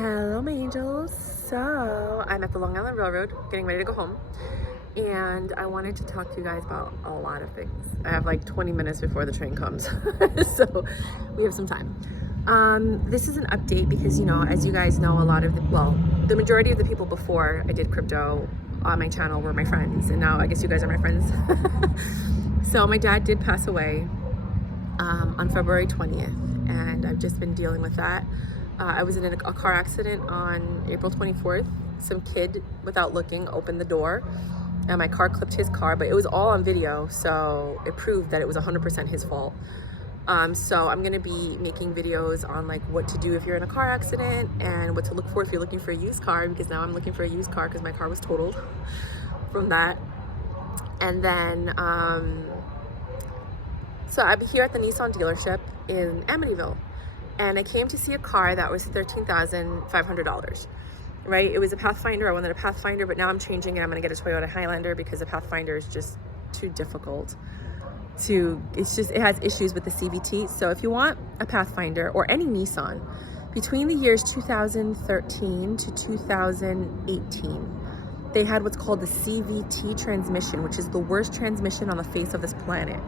Hello, my angels. So I'm at the Long Island Railroad getting ready to go home, and I wanted to talk to you guys about a lot of things. I have like 20 minutes before the train comes, so we have some time. This is an update because, you know, as you guys know, the majority of the people before I did crypto on my channel were my friends, and now I guess you guys are my friends. So my dad did pass away on February 20th, and I've just been dealing with that. I was in a car accident on April 24th. Some kid, without looking, opened the door and my car clipped his car, but it was all on video, so it proved that it was 100% his fault. So I'm gonna be making videos on like what to do if you're in a car accident and what to look for if you're looking for a used car, because now I'm looking for a used car because my car was totaled from that. And then, so I'm here at the Nissan dealership in Amityville, and I came to see a car that was $13,500, right? It was a Pathfinder. I wanted a Pathfinder, but now I'm changing it. I'm gonna get a Toyota Highlander because the Pathfinder is just too difficult it has issues with the CVT. So if you want a Pathfinder or any Nissan, between the years 2013 to 2018, they had what's called the CVT transmission, which is the worst transmission on the face of this planet.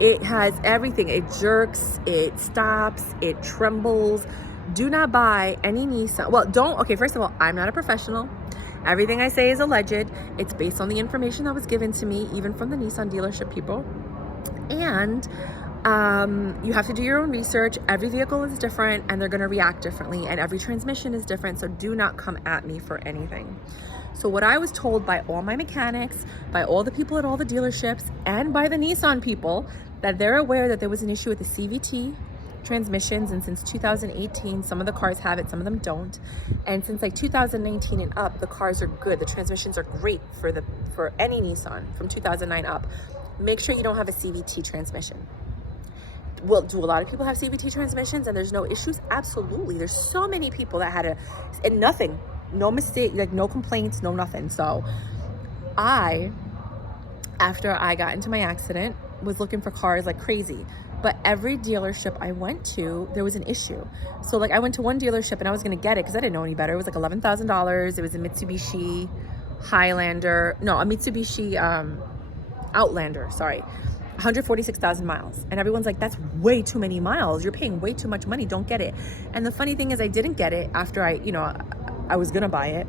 It has everything. It jerks, it stops, it trembles. Do not buy any Nissan. Well, okay, first of all, I'm not a professional. Everything I say is alleged. It's based on the information that was given to me, even from the Nissan dealership people. And you have to do your own research. Every vehicle is different and they're gonna react differently, and every transmission is different, so do not come at me for anything. So what I was told by all my mechanics, by all the people at all the dealerships, and by the Nissan people, that they're aware that there was an issue with the CVT transmissions, and since 2018, some of the cars have it, some of them don't. And since like 2019 and up, the cars are good. The transmissions are great for any Nissan from 2009 up. Make sure you don't have a CVT transmission. Well, do a lot of people have CVT transmissions and there's no issues? Absolutely. There's so many people that had and nothing, no mistake, like no complaints, no nothing. So after I got into my accident, was looking for cars like crazy. But every dealership I went to, there was an issue. So like I went to one dealership and I was gonna get it because I didn't know any better. It was like $11,000. It was a Mitsubishi Highlander, no, a Mitsubishi Outlander, sorry. 146,000 miles. And everyone's like, that's way too many miles. You're paying way too much money. Don't get it. And the funny thing is I didn't get it after I was gonna buy it.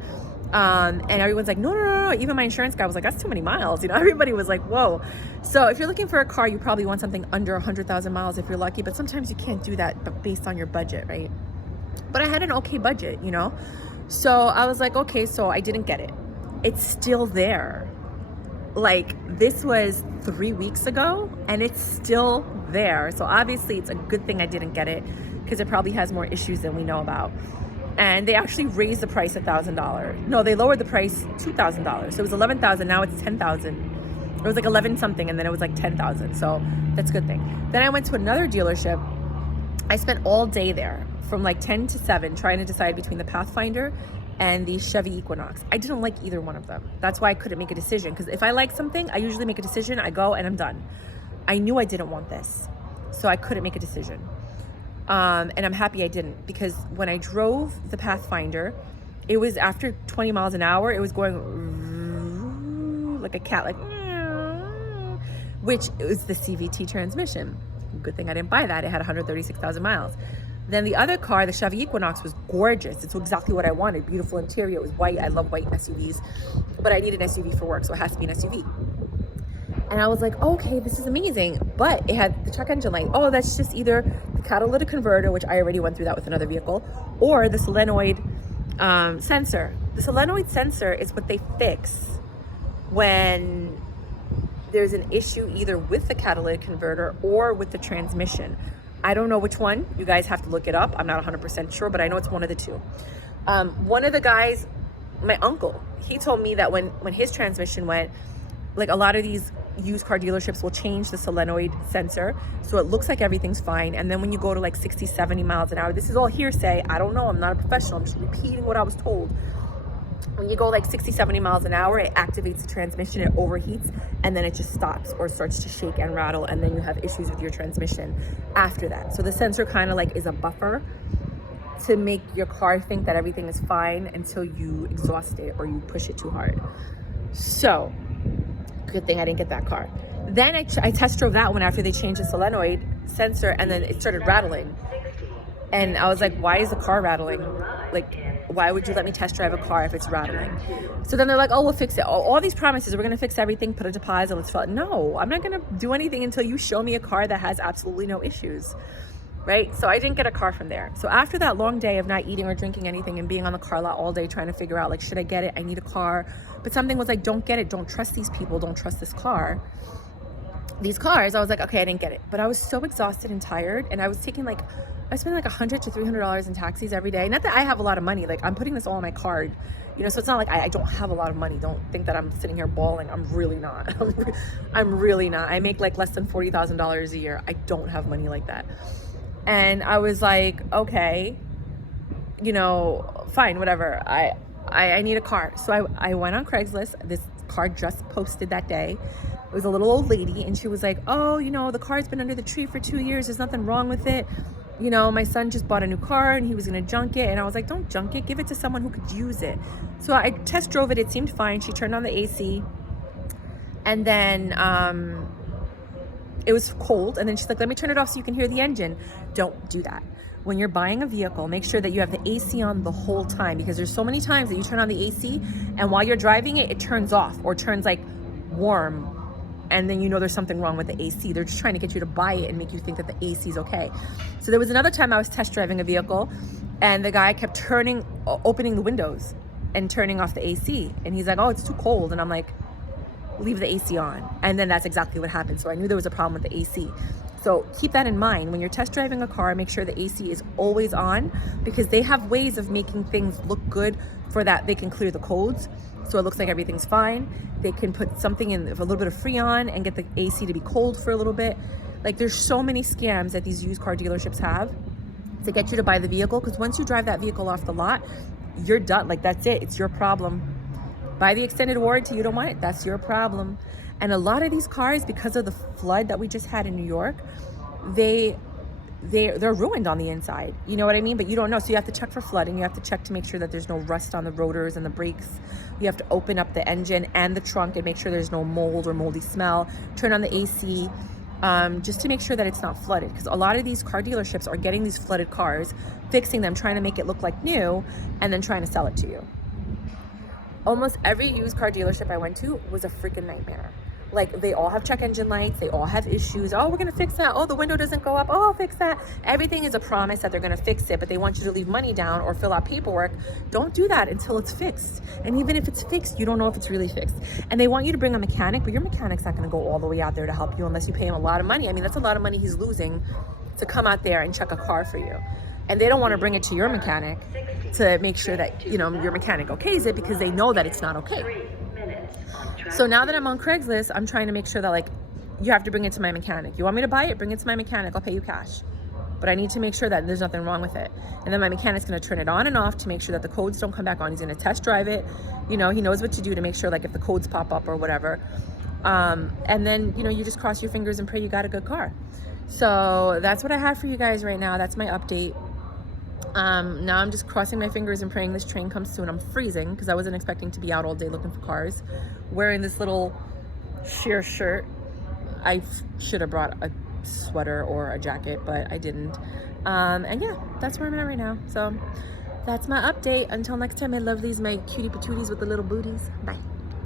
And everyone's like, no. Even my insurance guy was like, that's too many miles. Everybody was like, whoa. So if you're looking for a car, you probably want something under 100,000 miles if you're lucky, but sometimes you can't do that based on your budget, right? But I had an okay budget, So I was like, okay, so I didn't get it. It's still there. Like, this was 3 weeks ago and it's still there. So obviously it's a good thing I didn't get it, because it probably has more issues than we know about. And they actually raised the price $1,000. No, they lowered the price $2,000. So it was $11,000, now it's $10,000. It was like 11 something and then it was like 10,000. So that's a good thing. Then I went to another dealership. I spent all day there from like 10 to 7 trying to decide between the Pathfinder and the Chevy Equinox. I didn't like either one of them. That's why I couldn't make a decision, because if I like something, I usually make a decision, I go and I'm done. I knew I didn't want this, so I couldn't make a decision. And I'm happy I didn't, because when I drove the Pathfinder, it was after 20 miles an hour, it was going like a cat, like, which was the CVT transmission. Good thing I didn't buy that. It had 136,000 miles. Then the other car, the Chevy Equinox, was gorgeous. It's exactly what I wanted. Beautiful interior. It was white. I love white SUVs, but I need an SUV for work, so it has to be an SUV. And I was like, okay, this is amazing. But it had the check engine light. Oh, that's just either the catalytic converter, which I already went through that with another vehicle, or the solenoid sensor. The solenoid sensor is what they fix when there's an issue either with the catalytic converter or with the transmission. I don't know which one. You guys have to look it up. I'm not 100% sure, but I know it's one of the two. One of the guys, my uncle, he told me that when his transmission went, like a lot of these used car dealerships will change the solenoid sensor so it looks like everything's fine. And then when you go to like 60, 70 miles an hour, this is all hearsay. I don't know. I'm not a professional. I'm just repeating what I was told. When you go like 60, 70 miles an hour, it activates the transmission, it overheats, and then it just stops or starts to shake and rattle, and then you have issues with your transmission after that. So the sensor kind of like is a buffer to make your car think that everything is fine until you exhaust it or you push it too hard. So, good thing I didn't get that car. Then I test drove that one after they changed the solenoid sensor, and then it started rattling. And I was like, why is the car rattling? Like, why would you let me test drive a car if it's rattling? So then they're like, oh, we'll fix it. All these promises, we're going to fix everything, put a deposit, let's fill it. No, I'm not going to do anything until you show me a car that has absolutely no issues. Right? So I didn't get a car from there. So after that long day of not eating or drinking anything and being on the car lot all day trying to figure out, like, should I get it? I need a car. But something was like, don't get it. Don't trust these people. Don't trust this car. These cars, I was like, okay, I didn't get it. But I was so exhausted and tired. And I was taking like, I spend like $100 to $300 in taxis every day. Not that I have a lot of money. Like, I'm putting this all on my card. You know, so it's not like I don't have a lot of money. Don't think that I'm sitting here bawling. I'm really not. I'm really not. I make like less than $40,000 a year. I don't have money like that. And I was like, okay, you know, fine, whatever. I need a car. So I went on Craigslist. This car just posted that day. It was a little old lady, and she was like, oh, you know, the car's been under the tree for 2 years. There's nothing wrong with it. You know, my son just bought a new car and he was going to junk it. And I was like, don't junk it. Give it to someone who could use it. So I test drove it. It seemed fine. She turned on the AC. And then it was cold. And then she's like, let me turn it off so you can hear the engine. Don't do that. When you're buying a vehicle, make sure that you have the AC on the whole time, because there's so many times that you turn on the AC and while you're driving it, it turns off or turns like warm. And then you know there's something wrong with the AC. They're just trying to get you to buy it and make you think that the AC is okay. So there was another time I was test driving a vehicle and the guy kept opening the windows and turning off the AC. And he's like, oh, it's too cold. And I'm like, leave the AC on. And then that's exactly what happened. So I knew there was a problem with the AC. So keep that in mind. When you're test driving a car, make sure the AC is always on, because they have ways of making things look good for that. They can clear the codes, so it looks like everything's fine. They can put something in, a little bit of Freon, and get the AC to be cold for a little bit. Like, there's so many scams that these used car dealerships have to get you to buy the vehicle, because once you drive that vehicle off the lot, you're done. Like, that's it. It's your problem. Buy the extended warranty. You don't want it. That's your problem. And a lot of these cars, because of the flood that we just had in New York, they're ruined on the inside. You know what I mean? But you don't know. So you have to check for flooding. You have to check to make sure that there's no rust on the rotors and the brakes. You have to open up the engine and the trunk and make sure there's no mold or moldy smell. Turn on the AC, just to make sure that it's not flooded. Because a lot of these car dealerships are getting these flooded cars, fixing them, trying to make it look like new, and then trying to sell it to you. Almost every used car dealership I went to was a freaking nightmare. Like, they all have check engine lights. They all have issues. Oh, we're going to fix that. Oh, the window doesn't go up. Oh, I'll fix that. Everything is a promise that they're going to fix it, but they want you to leave money down or fill out paperwork. Don't do that until it's fixed. And even if it's fixed, you don't know if it's really fixed. And they want you to bring a mechanic, but your mechanic's not going to go all the way out there to help you unless you pay him a lot of money. I mean, that's a lot of money he's losing to come out there and check a car for you. And they don't want to bring it to your mechanic to make sure that, you know, your mechanic okays it, because they know that it's not okay. So now that I'm on Craigslist, I'm trying to make sure that, like, you have to bring it to my mechanic. You want me to buy it? Bring it to my mechanic. I'll pay you cash. But I need to make sure that there's nothing wrong with it. And then my mechanic's going to turn it on and off to make sure that the codes don't come back on. He's going to test drive it. You know, he knows what to do to make sure, like, if the codes pop up or whatever. And then, you know, you just cross your fingers and pray you got a good car. So that's what I have for you guys right now. That's my update. Now I'm just crossing my fingers and praying this train comes soon. I'm freezing because I wasn't expecting to be out all day looking for cars. Wearing this little sheer shirt. I should have brought a sweater or a jacket, but I didn't. And yeah, that's where I'm at right now. So that's my update. Until next time, my lovelies, my cutie patooties with the little booties. Bye.